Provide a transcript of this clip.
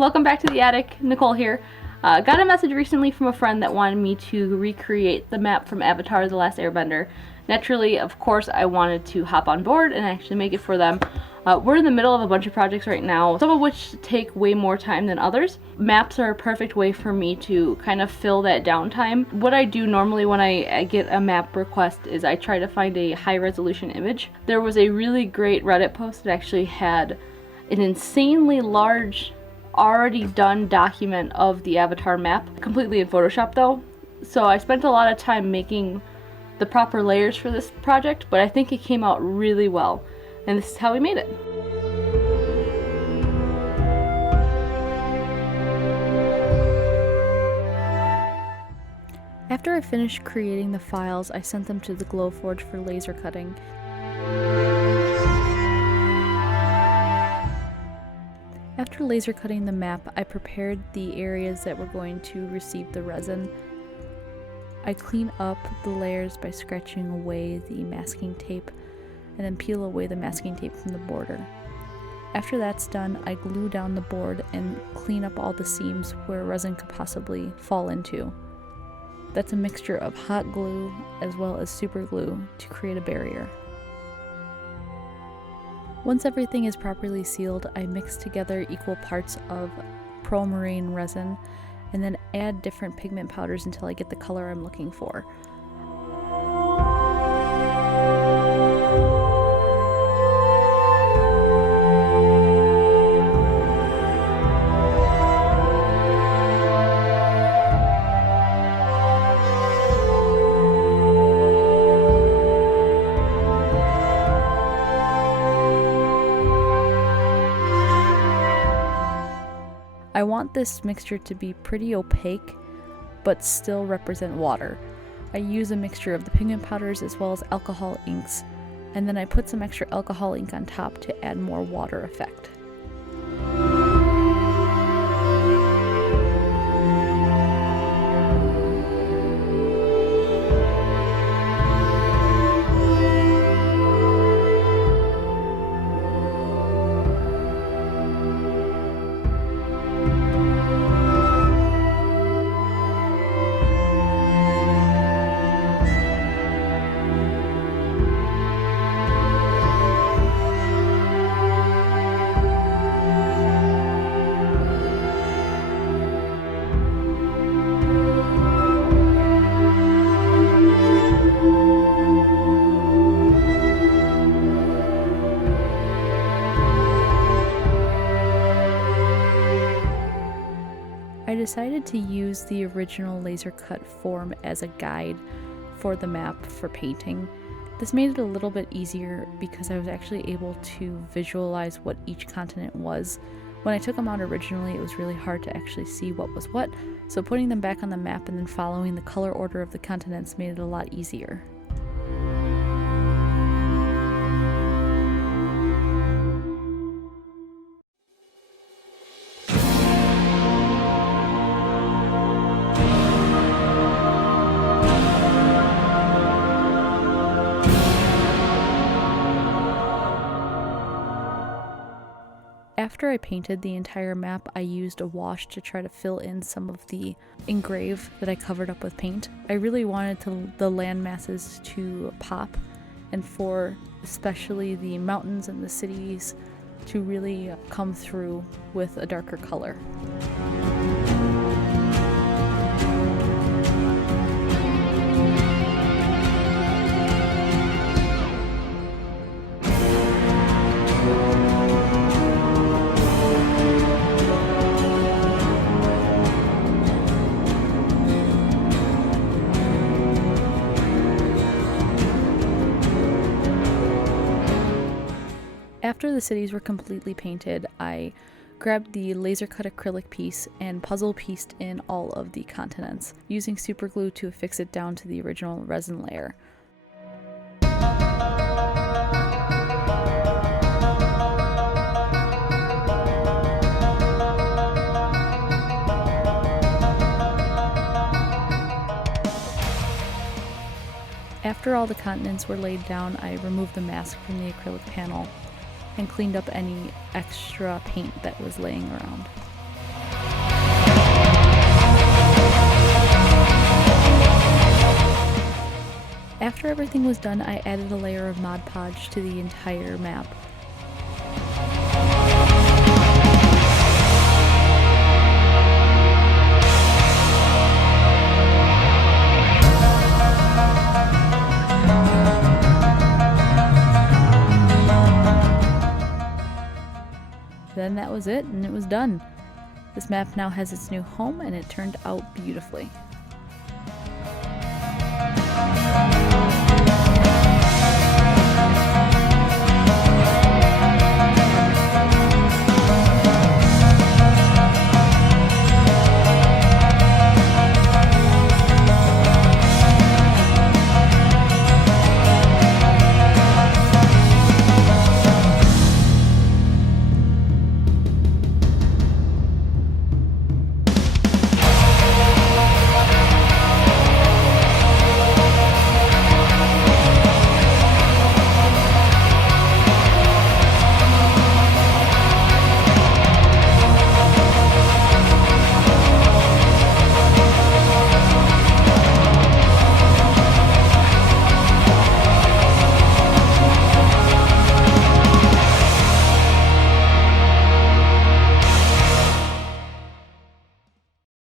welcome back to the attic. Nicole here. Got a message recently from a friend that wanted me to recreate the map from Avatar the Last Airbender. Naturally, of course, I wanted to hop on board and actually make it for them. We're in the middle of a bunch of projects right now, some of which take way more time than others. Maps are a perfect way for me to kind of fill that downtime. What I do normally when I get a map request is I try to find a high resolution image. There was a really great Reddit post that actually had an insanely large already done document of the Avatar map, completely in Photoshop though. So I spent a lot of time making the proper layers for this project, but I think it came out really well, and this is how we made it. After I finished creating the files, I sent them to the glowforge for laser cutting. After laser cutting the map, I prepared the areas that were going to receive the resin. I clean up the layers by scratching away the masking tape and then peel away the masking tape from the border. After that's done, I glue down the board and clean up all the seams where resin could possibly fall into. That's a mixture of hot glue as well as super glue to create a barrier. Once everything is properly sealed, I mix together equal parts of pearlmarine resin and then add different pigment powders until I get the color I'm looking for. I want this mixture to be pretty opaque, but still represent water. I use a mixture of the pigment powders as well as alcohol inks, and then I put some extra alcohol ink on top to add more water effect. I decided to use the original laser cut form as a guide for the map for painting. This made it a little bit easier because I was actually able to visualize what each continent was. When I took them out originally, it was really hard to actually see what was what, so putting them back on the map and then following the color order of the continents made it a lot easier. After I painted the entire map, I used a wash to try to fill in some of the engrave that I covered up with paint. I really wanted the land masses to pop, and for especially the mountains and the cities to really come through with a darker color. After the cities were completely painted, I grabbed the laser cut acrylic piece and puzzle pieced in all of the continents, using super glue to affix it down to the original resin layer. After all the continents were laid down, I removed the mask from the acrylic panel and cleaned up any extra paint that was laying around. After everything was done, I added a layer of Mod Podge to the entire map. Then that was it, and it was done. This map now has its new home, and it turned out beautifully.